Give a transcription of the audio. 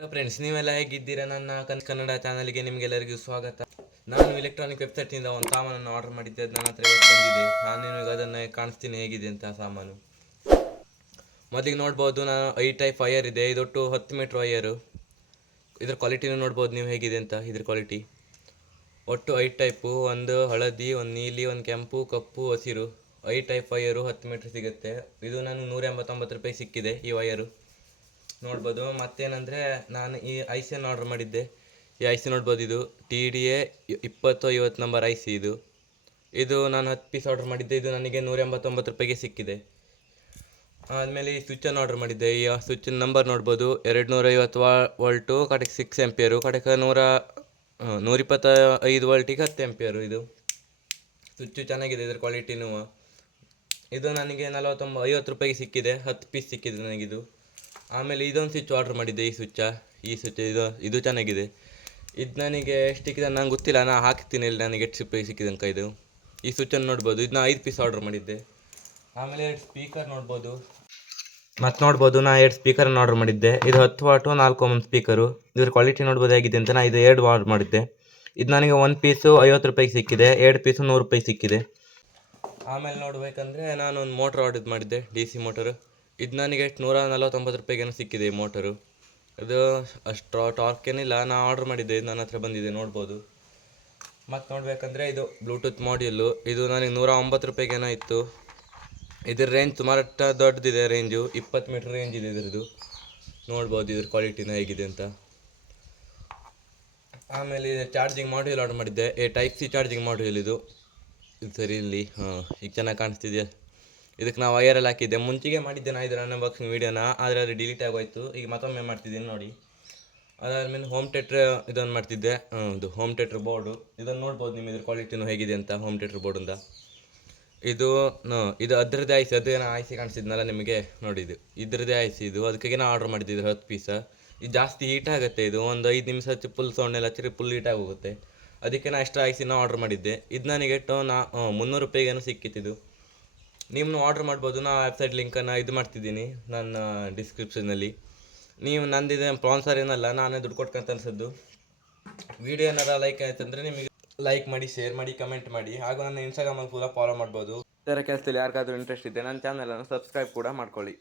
Friends ನೀವೆಲ್ಲ ಹೇಗಿದ್ದೀರಾ? ನನ್ನ ಕನ್ ಕನ್ನಡ ಚಾನಲ್ಗೆ ನಿಮಗೆಲ್ಲರಿಗೂ ಸ್ವಾಗತ. ನಾನು ಎಲೆಕ್ಟ್ರಾನಿಕ್ ವೆಬ್ಸೈಟ್ನಿಂದ ಒಂದು ಸಾಮಾನನ್ನು ಆರ್ಡರ್ ಮಾಡಿದ್ದೆ. ನನ್ನ ಹತ್ರ ಬಂದಿದೆ. ನಾನು ನಿಮಗೆ ಅದನ್ನು ಕಾಣಿಸ್ತೀನಿ ಹೇಗಿದೆ ಅಂತ ಸಾಮಾನು. ಮೊದಲಿಗೆ ನೋಡ್ಬೋದು, ನಾನು ಐ ಟೈಪ್ ವಯರ್ ಇದೆ ಇದೊಟ್ಟು ಹತ್ತು ಮೀಟ್ರ್ ವೈಯರು ಇದ್ರ ಕ್ವಾಲಿಟಿನೂ ನೋಡ್ಬೋದು ನೀವು ಹೇಗಿದೆ ಅಂತ, ಇದ್ರ ಕ್ವಾಲಿಟಿ ಒಟ್ಟು ಐ ಟೈಪು ಒಂದು ಹಳದಿ, ಒಂದು ನೀಲಿ, ಒಂದು ಕೆಂಪು, ಕಪ್ಪು, ಹಸಿರು. ಐ ಟೈಪ್ ವಯರು ಹತ್ತು ಮೀಟ್ರ್ ಸಿಗುತ್ತೆ. ಇದು ನನಗೆ ನೂರ ಎಂಬತ್ತೊಂಬತ್ತು ರೂಪಾಯಿ ಸಿಕ್ಕಿದೆ ಈ ವಯರು ನೋಡ್ಬೋದು. ಮತ್ತೇನಂದರೆ ನಾನು ಈ ಐಸಿಯನ್ನು ಆರ್ಡರ್ ಮಾಡಿದ್ದೆ. ಈ ಐಸಿ ನೋಡ್ಬೋದು ಇದು. ಟಿ ಡಿ ಎ ಇಪ್ಪತ್ತು ಐವತ್ತು ನಂಬರ್ ಐಸಿ ಇದು. ಇದು ನಾನು ಹತ್ತು ಪೀಸ್ ಆರ್ಡರ್ ಮಾಡಿದ್ದೆ. ಇದು ನನಗೆ ನೂರ ಎಂಬತ್ತೊಂಬತ್ತು ರೂಪಾಯಿಗೆ ಸಿಕ್ಕಿದೆ. ಆದಮೇಲೆ ಈ ಸ್ವಿಚ್ಚನ್ನು ಆರ್ಡರ್ ಮಾಡಿದ್ದೆ. ಈ ಸ್ವಿಚ್ಚಿನ ನಂಬರ್ ನೋಡ್ಬೋದು. ಎರಡು ನೂರ ಐವತ್ತು ವಾ ವೋಲ್ಟು ಕಡೆಗೆ ಸಿಕ್ಸ್ ಎಂಪಿಯರು ಕಡೆಗೆ ನೂರ ನೂರಿಪ್ಪತ್ತ ಐದು ವೋಲ್ಟಿಗೆ ಹತ್ತು ಎಂಪಿಯರು ಇದು. ಸ್ವಿಚ್ಚು ಚೆನ್ನಾಗಿದೆ ಇದ್ರ ಕ್ವಾಲಿಟಿನೂ ಇದು ನನಗೆ ನಲವತ್ತೊಂಬ, ಐವತ್ತು ರೂಪಾಯಿಗೆ ಸಿಕ್ಕಿದೆ. ಹತ್ತು ಪೀಸ್ ಸಿಕ್ಕಿದೆ ನನಗಿದು. ಆಮೇಲೆ ಇದೊಂದು ಸ್ವಿಚ್ ಆರ್ಡರ್ ಮಾಡಿದ್ದೆ, ಈ ಸ್ವಿಚ್ಚ ಈ ಸ್ವಿಚ್ ಇದು ಇದು ಚೆನ್ನಾಗಿದೆ. ಇದು ನನಗೆ ಎಷ್ಟು ಸಿಕ್ಕಿದೆ ನಂಗೆ ಗೊತ್ತಿಲ್ಲ ನಾನು ಹಾಕ್ತೀನಿ ಇಲ್ಲಿ, ನನಗೆ ಎಷ್ಟು ಸಿಪ್ಪೆ ಸಿಕ್ಕಿದಂಕ ಇದು. ಈ ಸ್ವಿಚ್ಚನ್ನು ನೋಡ್ಬೋದು ಇದನ್ನ ಐದು ಪೀಸ್ ಆರ್ಡರ್ ಮಾಡಿದ್ದೆ. ಆಮೇಲೆ ಎರಡು ಸ್ಪೀಕರ್ ನೋಡ್ಬೋದು. ಮತ್ತು ನೋಡ್ಬೋದು, ನಾ ಎರಡು ಸ್ಪೀಕರನ್ನು ಆರ್ಡರ್ ಮಾಡಿದ್ದೆ. ಇದು ಹತ್ತು ವಾಟು ನಾಲ್ಕು ಒಮ್ಮೆ ಸ್ಪೀಕರು ಇದ್ರ ಕ್ವಾಲಿಟಿ ನೋಡ್ಬೋದು ಹೇಗಿದೆ ಅಂತ ನಾನು ಇದು ಎರಡು ಆರ್ಡ್ರ್ ಮಾಡಿದ್ದೆ. ಇದು ನನಗೆ ಒಂದು ಪೀಸು ಐವತ್ತು ರೂಪಾಯಿಗೆ ಸಿಕ್ಕಿದೆ, ಎರಡು ಪೀಸು ನೂರು ರೂಪಾಯಿ ಸಿಕ್ಕಿದೆ. ಆಮೇಲೆ ನೋಡಬೇಕಂದ್ರೆ ನಾನು ಒಂದು ಮೋಟ್ರ್ ಆರ್ಡರ್ ಮಾಡಿದ್ದೆ ಡಿ ಸಿ ಮೋಟರು ಇದು ನನಗೆ ಎಷ್ಟು ನೂರ ನಲವತ್ತೊಂಬತ್ತು ರೂಪಾಯಿಗೇನೋ ಸಿಕ್ಕಿದೆ ಈ ಮೋಟರು. ಇದು ಅಷ್ಟು ಟಾರ್ಕ್ ಏನಿಲ್ಲ ನಾನು ಆರ್ಡ್ರ್ ಮಾಡಿದ್ದೆ, ಇದು ನನ್ನ ಹತ್ರ ಬಂದಿದೆ, ನೋಡ್ಬೋದು. ಮತ್ತು ನೋಡಬೇಕಂದ್ರೆ ಇದು ಬ್ಲೂಟೂತ್ ಮಾಡ್ಯೂಲು ಇದು ನನಗೆ ನೂರ ಒಂಬತ್ತು ರೂಪಾಯಿಗೇನೋ ಇತ್ತು. ಇದ್ರ ರೇಂಜ್ ಸುಮಾರು ದೊಡ್ಡದಿದೆ ರೇಂಜು ಇಪ್ಪತ್ತು ಮೀಟ್ರ್ ರೇಂಜ್ ಇದೆ ಇದ್ರದ್ದು. ನೋಡ್ಬೋದು ಇದ್ರ ಕ್ವಾಲಿಟಿನ ಹೇಗಿದೆ ಅಂತ. ಆಮೇಲೆ ಚಾರ್ಜಿಂಗ್ ಮಾಡ್ಯೂಲ್ ಆರ್ಡರ್ ಮಾಡಿದ್ದೆ, ಏ ಟೈಪ್ ಸಿ ಚಾರ್ಜಿಂಗ್ ಮಾಡ್ಯೂಲ್ ಇದು. ಇದು ಸರಿ ಇಲ್ಲಿ, ಹಾಂ, ಈಗ ಚೆನ್ನಾಗಿ ಕಾಣಿಸ್ತಿದೆಯಾ? ಇದಕ್ಕೆ ನಾವು ವೈರಲ್ ಹಾಕಿದ್ದೆ. ಮುಂಚೆಗೆ ಮಾಡಿದ್ದೆ ನಾ ಇದರ ಅನ್ಬಾಕ್ಸಿಂಗ್ ವೀಡಿಯೋನ ಆದರೆ ಅದು ಡಿಲೀಟ್ ಆಗೋಯ್ತು. ಈಗ ಮತ್ತೊಮ್ಮೆ ಮಾಡ್ತಿದ್ದೀನಿ ನೋಡಿ. ಅದಾದ್ಮೇಲೆ ಹೋಮ್ ಥಿಯೇಟ್ರ್ ಇದನ್ನು ಮಾಡ್ತಿದ್ದೆ. ಇದು ಹೋಮ್ ಥಿಯೇಟ್ರ್ ಬೋರ್ಡು ಇದನ್ನು ನೋಡ್ಬೋದು ನಿಮ್ಮ ಇದ್ರ ಕ್ವಾಲಿಟಿನೂ ಹೇಗಿದೆ ಅಂತ ಹೋಮ್ ಥಿಯೇಟ್ರ್ ಬೋರ್ಡಿಂದ ಇದು. ಇದು ಅದರದ್ದೇ ಆಯ್ಸಿ ಅದೇನೋ ಆಯ್ಸಿ ಕಾಣಿಸಿದ್ನಲ್ಲ ನಿಮಗೆ? ನೋಡಿ ಇದು. ಇದ್ರದ್ದೇ ಆಯ್ಸಿ ಇದು. ಅದಕ್ಕೆ ನಾ ಆರ್ಡರ್ ಮಾಡಿದ್ದಿದ್ದು ಹತ್ತು ಪೀಸ ಇದು ಜಾಸ್ತಿ ಹೀಟ್ ಆಗುತ್ತೆ ಇದು. ಒಂದು ಐದು ನಿಮಿಷ ಹಚ್ಚಿ ಫುಲ್ ಸೌಂಡ್ ಎಲ್ಲ ಹಚ್ಚಿರಿ ಫುಲ್ ಹೀಟ್ ಆಗೋಗುತ್ತೆ. ಅದಕ್ಕೆ ನಾ ಎಕ್ಸ್ಟ್ರಾ ಐಸಿನ ಆರ್ಡರ್ ಮಾಡಿದ್ದೆ. ಇದು ನನಗೆ ಎಷ್ಟು ನಾ ಮುನ್ನೂರು ರೂಪಾಯಿಗೇನೋ ಸಿಕ್ಕಿತ್ತಿದು ನೀವು ಆರ್ಡರ್ ಮಾಡ್ಬೋದು. ನಾ ವೆಬ್ಸೈಟ್ ಲಿಂಕನ್ನು ಇದು ಮಾಡ್ತಿದ್ದೀನಿ, ನನ್ನ ಡಿಸ್ಕ್ರಿಪ್ಷನಲ್ಲಿ ನೀವು ನಂದಿದೆ ಸ್ಪಾನ್ಸರ್ ಏನಲ್ಲ, ನಾನೇ ದುಡ್ಡು ಕೊಟ್ಕೊಂತ ಅನ್ಸದ್ದು. ವಿಡಿಯೋ ಏನಾರ ಲೈಕ್ ಆಯ್ತಂದ್ರೆ ನಿಮಗೆ ಲೈಕ್ ಮಾಡಿ ಶೇರ್ ಮಾಡಿ ಕಮೆಂಟ್ ಮಾಡಿ. ಹಾಗೂ ನನ್ನ ಇನ್ಸ್ಟಾಗ್ರಾಮಲ್ಲಿ ಕೂಡ ಫಾಲೋ ಮಾಡ್ಬೋದು. ಇದರ ಕೆಲಸದಲ್ಲಿ ಯಾರಿಗಾದರೂ ಇಂಟ್ರೆಸ್ಟ್ ಇದೆ ನನ್ನ ಚಾನಲನ್ನು ಸಬ್ಸ್ಕ್ರೈಬ್ ಕೂಡ ಮಾಡ್ಕೊಳ್ಳಿ.